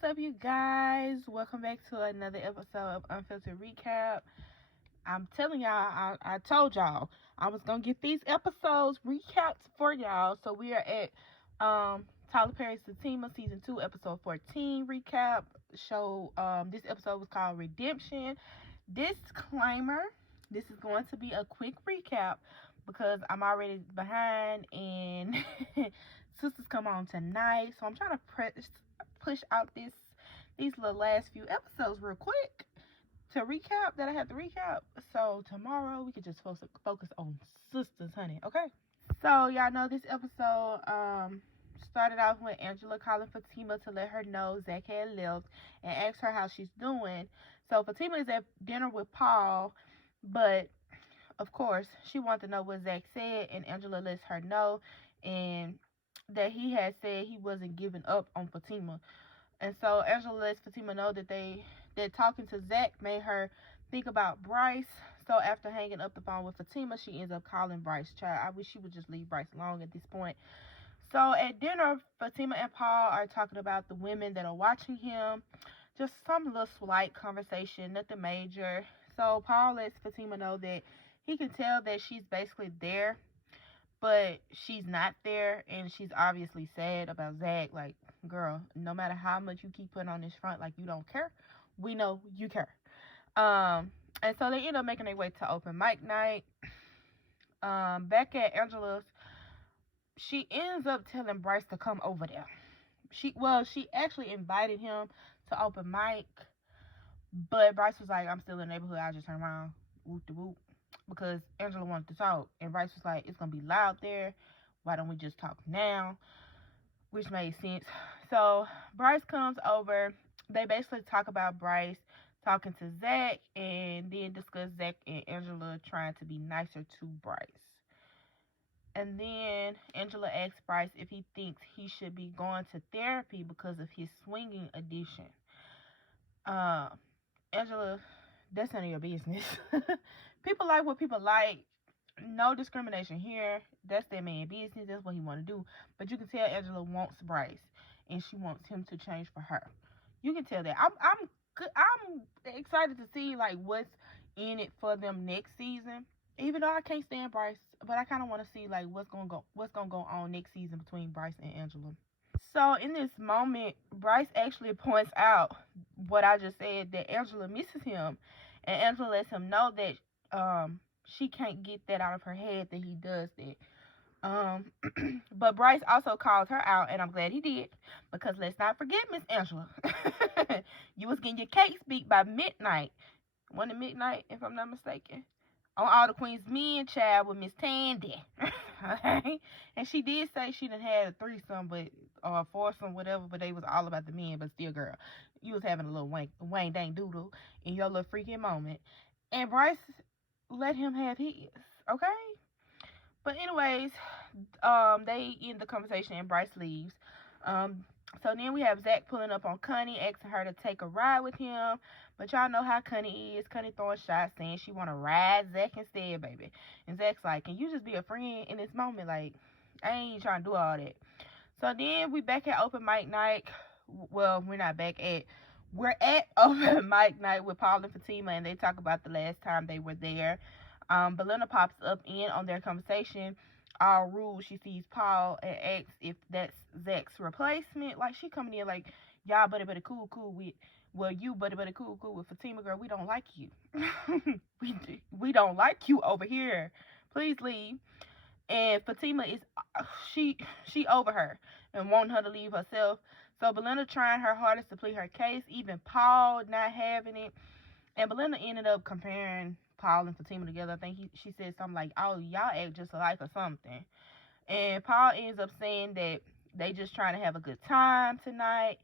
what's up, you guys? Welcome back to another episode of Unfiltered Recap. I'm telling y'all, I told y'all I was gonna get these episodes recapped for y'all. So we are at Tyler Perry's Fatima season 2, episode 14 recap. This episode was called Redemption. Disclaimer: this is going to be a quick recap because I'm already behind and sisters come on tonight, so I'm trying to push out these little last few episodes real quick to recap that I have to recap. So tomorrow we could just focus on sisters, honey. Okay. So y'all know this episode started off with Angela calling Fatima to let her know Zach had left and asked her how she's doing. So Fatima is at dinner with Paul, but of course she wanted to know what Zach said, and Angela lets her know and that he had said he wasn't giving up on Fatima. And so Angela lets Fatima know that talking to Zach made her think about Bryce. So after hanging up the phone with Fatima, she ends up calling Bryce. Child, I wish she would just leave Bryce alone at this point. So at dinner, Fatima and Paul are talking about the women that are watching him. Just some little slight conversation, nothing major. So Paul lets Fatima know that he can tell that she's basically there, but she's not there, and she's obviously sad about Zach. Like, girl, no matter how much you keep putting on this front like you don't care, we know you care. And so they end up making their way to open mic night. Back at Angela's, she ends up telling Bryce to come over there. She actually invited him to open mic, but Bryce was like, I'm still in the neighborhood, I just turn around, whoop de whoop, because Angela wanted to talk, and Bryce was like, it's gonna be loud there, why don't we just talk now? Which made sense. So Bryce comes over. They basically talk about Bryce talking to Zach, and then discuss Zach and Angela trying to be nicer to Bryce. And then Angela asks Bryce if he thinks he should be going to therapy because of his swinging addiction. Angela, that's none of your business. People like what people like. No discrimination here. That's their man business. That's what he want to do. But you can tell Angela wants Bryce, and she wants him to change for her. You can tell that. I'm excited to see like what's in it for them next season. Even though I can't stand Bryce, but I kind of want to see like what's gonna go on next season between Bryce and Angela. So in this moment, Bryce actually points out what I just said, that Angela misses him, and Angela lets him know that she can't get that out of her head that he does that. But Bryce also calls her out, and I'm glad he did, because let's not forget, Miss Angela, you was getting your cakes beat by midnight. Wasn't it midnight, if I'm not mistaken? On All the Queen's Men, child, with Miss Tandy. Okay? And she did say she done had a threesome, but or foursome, whatever, but they was all about the men. But still, girl, you was having a little Wayne Dang Doodle in your little freaking moment, and Bryce let him have his. Okay. But anyways, they end the conversation and Bryce leaves. So then we have Zach pulling up on Connie, asking her to take a ride with him. But y'all know how Connie is. Connie throwing shots, saying she want to ride Zach instead, baby. And Zach's like, can you just be a friend in this moment? Like, I ain't trying to do all that. So then we back at open mic night. Well, we're not back at. We're at open mic night with Paul and Fatima, and they talk about the last time they were there. Belinda pops up in on their conversation. All rude, she sees Paul and asks if that's Zach's replacement. Like, she coming in like, y'all buddy cool with, well, you buddy cool with Fatima, girl, we don't like you. we don't like you over here. Please leave. And Fatima is, she over her and wanting her to leave herself. So Belinda trying her hardest to plead her case, even Paul not having it. And Belinda ended up comparing Paul and Fatima together. I think she said something like, oh, y'all act just alike or something. And Paul ends up saying that they just trying to have a good time tonight.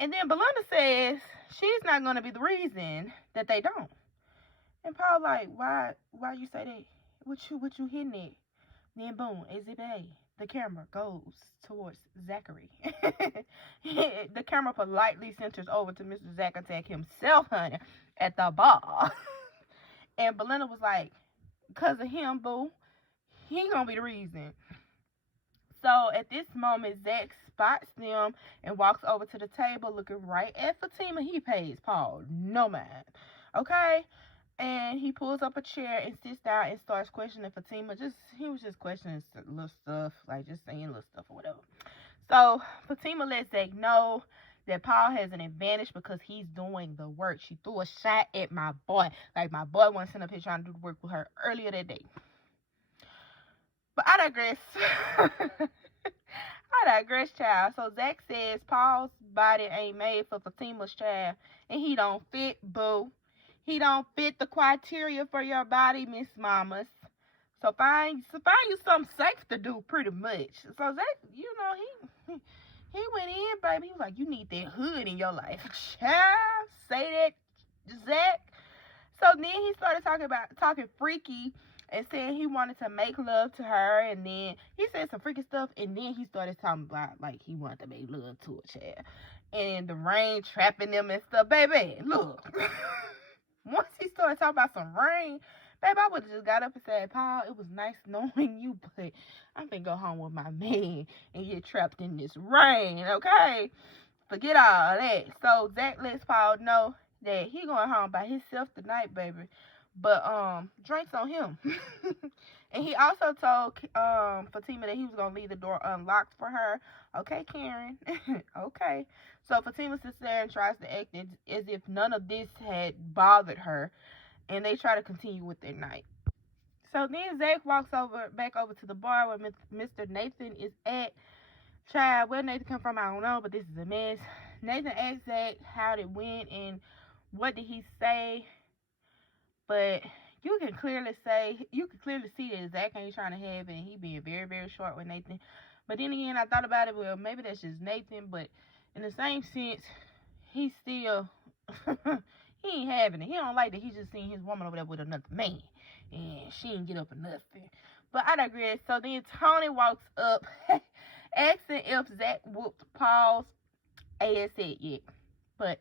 And then Belinda says she's not going to be the reason that they don't. And Paul like, why you say that? What you hitting at? Then boom, Exhibit A. The camera goes towards Zachary. The camera politely centers over to Mr. Zach Attack himself, honey, at the bar. And Belinda was like, because of him, boo, he gonna be the reason. So at this moment, Zach spots them and walks over to the table looking right at Fatima. He pays Paul no mind. Okay? And he pulls up a chair and sits down and starts questioning Fatima. He was just questioning little stuff, like just saying little stuff or whatever. So Fatima lets Zach know that Paul has an advantage because he's doing the work. She threw a shot at my boy. Like my boy wasn't sitting up here trying to do the work with her earlier that day. But I digress. I digress, child. So Zach says Paul's body ain't made for Fatima's child, and he don't fit, boo. He don't fit the criteria for your body, Miss Mamas. So find you something safe to do, pretty much. So Zach, he went in, baby. He was like, you need that hood in your life, child. Say that, Zach. So then he started talking freaky and saying he wanted to make love to her, and then he said some freaky stuff, and then he started talking about like he wanted to make love to a child, and the rain trapping them and stuff. Baby, look. Once he started talking about some rain, baby, I would have just got up and said, Paul, it was nice knowing you, but I'm finna go home with my man and get trapped in this rain, okay? Forget all that. So Zach lets Paul know that he going home by himself tonight, baby. But drinks on him. And he also told Fatima that he was gonna leave the door unlocked for her. Okay, Karen. Okay. So Fatima sits there and tries to act as if none of this had bothered her, and they try to continue with their night. So then Zach walks back over to the bar where Mr. Nathan is at. Child, where Nathan come from, I don't know, but this is a mess. Nathan asked Zach how it went and what did he say, but you can clearly see that Zach ain't trying to have it, and he being very, very short with Nathan. But then again, I thought about it, well, maybe that's just Nathan, but in the same sense, he still, he ain't having it. He don't like that he just seen his woman over there with another man, and she didn't get up or nothing. But I digress. So then Tony walks up, asking if Zach whooped Paul's ass yet. But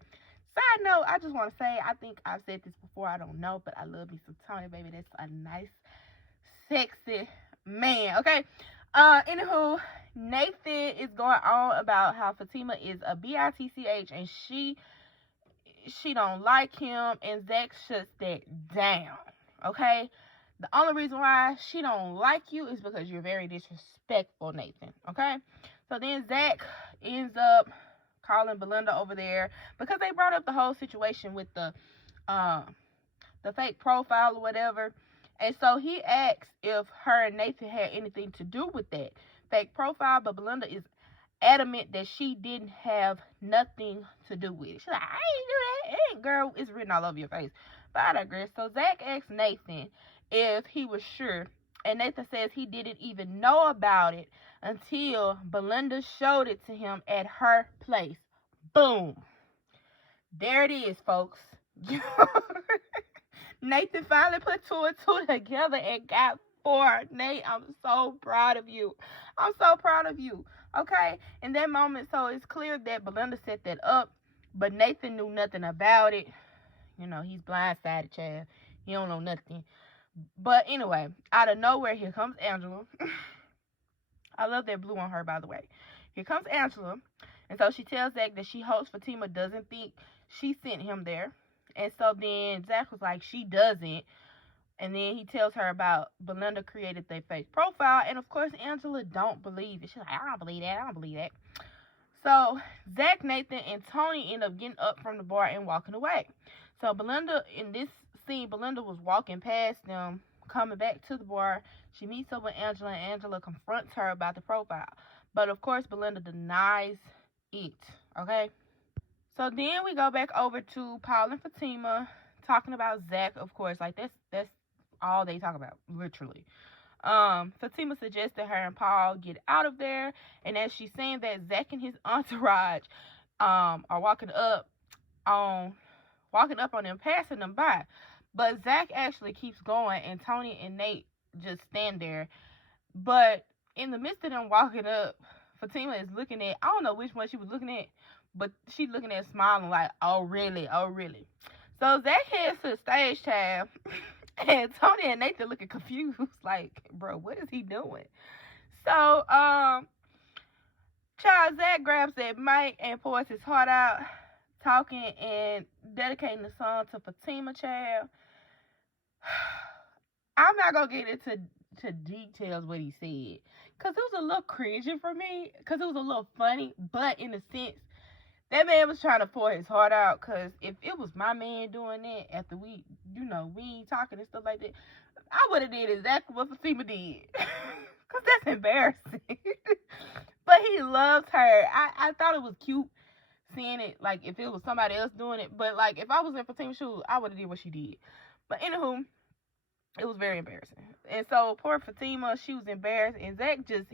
side note, I just want to say, I think I've said this before, I don't know, but I love me some Tony, baby. That's a nice, sexy man, okay? Anywho, Nathan is going on about how Fatima is a bitch and she don't like him, and Zach shuts that down, okay? The only reason why she don't like you is because you're very disrespectful, Nathan, okay? So then Zach ends up calling Belinda over there because they brought up the whole situation with the fake profile or whatever. And so he asks if her and Nathan had anything to do with that fake profile, but Belinda is adamant that she didn't have nothing to do with it. She's like, I ain't do that. It ain't, girl, it's written all over your face. But I digress. So Zach asked Nathan if he was sure, and Nathan says he didn't even know about it until Belinda showed it to him at her place. Boom. There it is, folks. Nathan finally put two and two together and got 4. Nate, I'm so proud of you. I'm so proud of you. Okay? In that moment, so it's clear that Belinda set that up, but Nathan knew nothing about it. You know, he's blindsided, child. He don't know nothing. But anyway, out of nowhere, here comes Angela. I love that blue on her, by the way. Here comes Angela. And so she tells Zach that she hopes Fatima doesn't think she sent him there. And so then Zach was like, she doesn't. And then he tells her about Belinda created their fake profile. And of course, Angela don't believe it. She's like, I don't believe that. I don't believe that. So Zach, Nathan, and Tony end up getting up from the bar and walking away. So Belinda, in this scene, Belinda was walking past them, coming back to the bar. She meets up with Angela, and Angela confronts her about the profile. But of course, Belinda denies it. Okay? So then we go back over to Paul and Fatima talking about Zach, of course. Like, that's all they talk about, literally. Fatima suggested her and Paul get out of there, and as she's saying that, Zach and his entourage are walking up on them, passing them by. But Zach actually keeps going, and Tony and Nate just stand there. But in the midst of them walking up, Fatima is looking at, I don't know which one she was looking at, but she's looking at, smiling like, oh really, oh really. So Zach heads to the stage, child. And Tony and Nathan looking confused, like, bro, what is he doing? So, child, Zach grabs that mic and pours his heart out, talking and dedicating the song to Fatima, child. I'm not gonna get into details what he said, cause it was a little cringy for me, cause it was a little funny, but in a sense, that man was trying to pour his heart out. Cause if it was my man doing that after we ain't talking and stuff like that, I would have did exactly what Fatima did. Cause that's embarrassing. But he loves her. I thought it was cute seeing it, like if it was somebody else doing it. But like if I was in Fatima's shoes, I would have did what she did. But anywho, it was very embarrassing. And so poor Fatima, she was embarrassed, and Zach just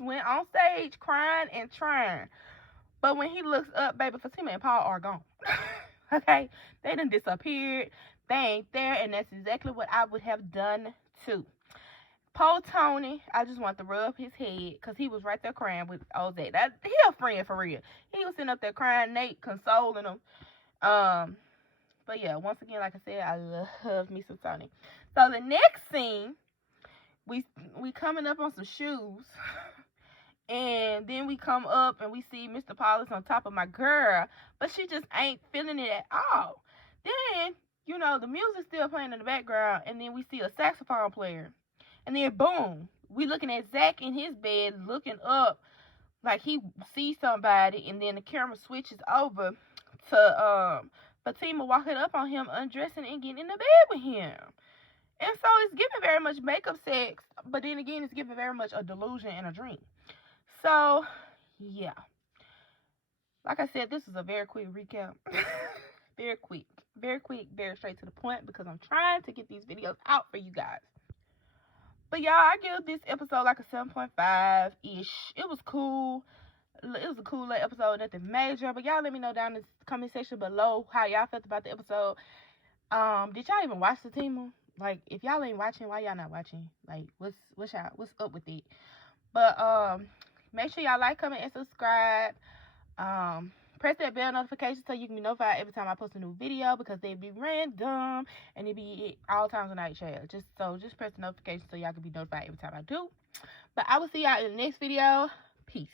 went on stage crying and trying. But when he looks up, baby, Fatima and Paul are gone. Okay? They done disappeared. They ain't there, and that's exactly what I would have done too. Poor Tony, I just want to rub his head, because he was right there crying with old Zach. He a friend for real. He was sitting up there crying, Nate consoling him. But yeah, once again, like I said, I love me some Tony. So the next scene, we coming up on some shoes. And then we come up and we see Mr. Paulus on top of my girl, but she just ain't feeling it at all. Then, the music's still playing in the background, and then we see a saxophone player. And then boom, we looking at Zach in his bed, looking up like he sees somebody, and then the camera switches over to Fatima walking up on him, undressing and getting in the bed with him. And so it's giving very much makeup sex, but then again, it's giving very much a delusion and a dream. So, yeah. Like I said, this is a very quick recap. Very quick, very straight to the point, because I'm trying to get these videos out for you guys. But y'all, I give this episode like a 7.5-ish. It was cool. It was a cool little episode, nothing major. But y'all let me know down in the comment section below how y'all felt about the episode. Did y'all even watch Fatima? Like, if y'all ain't watching, why y'all not watching? Like, what's up with it? But make sure y'all like, comment, and subscribe. Press that bell notification so you can be notified every time I post a new video, because they be random and they be all times of night, child. Just press the notification so y'all can be notified every time I do. But I will see y'all in the next video. Peace.